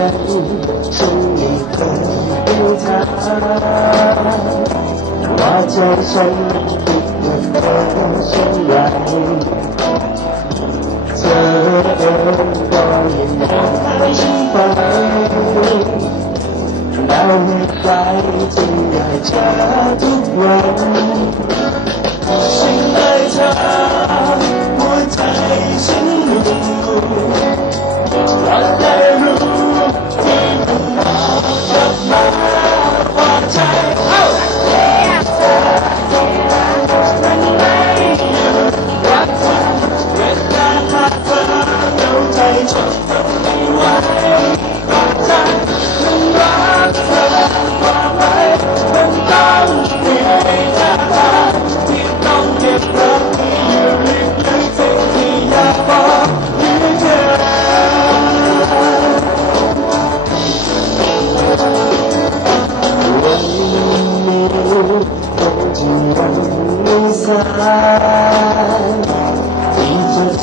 ฉันไม่เคยทางว่าใจฉันมันติกเธอเช่นไรเธอก็ยังนำใฉันไปเราไม่ไกลจึงอยากจทุกวันฉันยเธอหัวใจฉันรู้รัก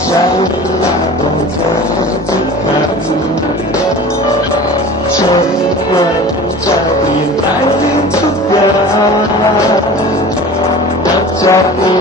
ใช้เวลาของเธอทุกครั้งฉันวันจ นั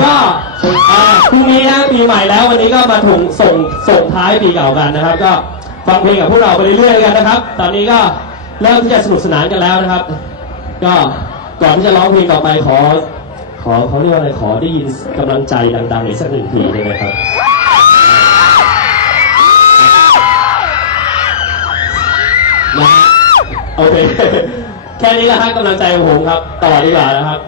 ก็อ่าพรุ่งนี้นะปีใหม่แล้ววันนี้ก็มาถุงส่งส่งท้ายปีเก่ากันนะครับ ก็ฟังเพลงกับพวกเราไปเรื่อยๆกันนะครับ ตอนนี้ก็เริ่มที่จะสนุกสนานกันแล้วนะครับ ก็ก่อนที่จะร้องเพลงต่อไปขอ ขอเขาเรียกว่าอะไรขอได้ยินกำลังใจดังๆอีกสักหนึ่งทีได้ไหมครับ นะฮะโอเค แค่นี้ละฮะกำลังใจของผมครับ ต่อดีกว่านะครับ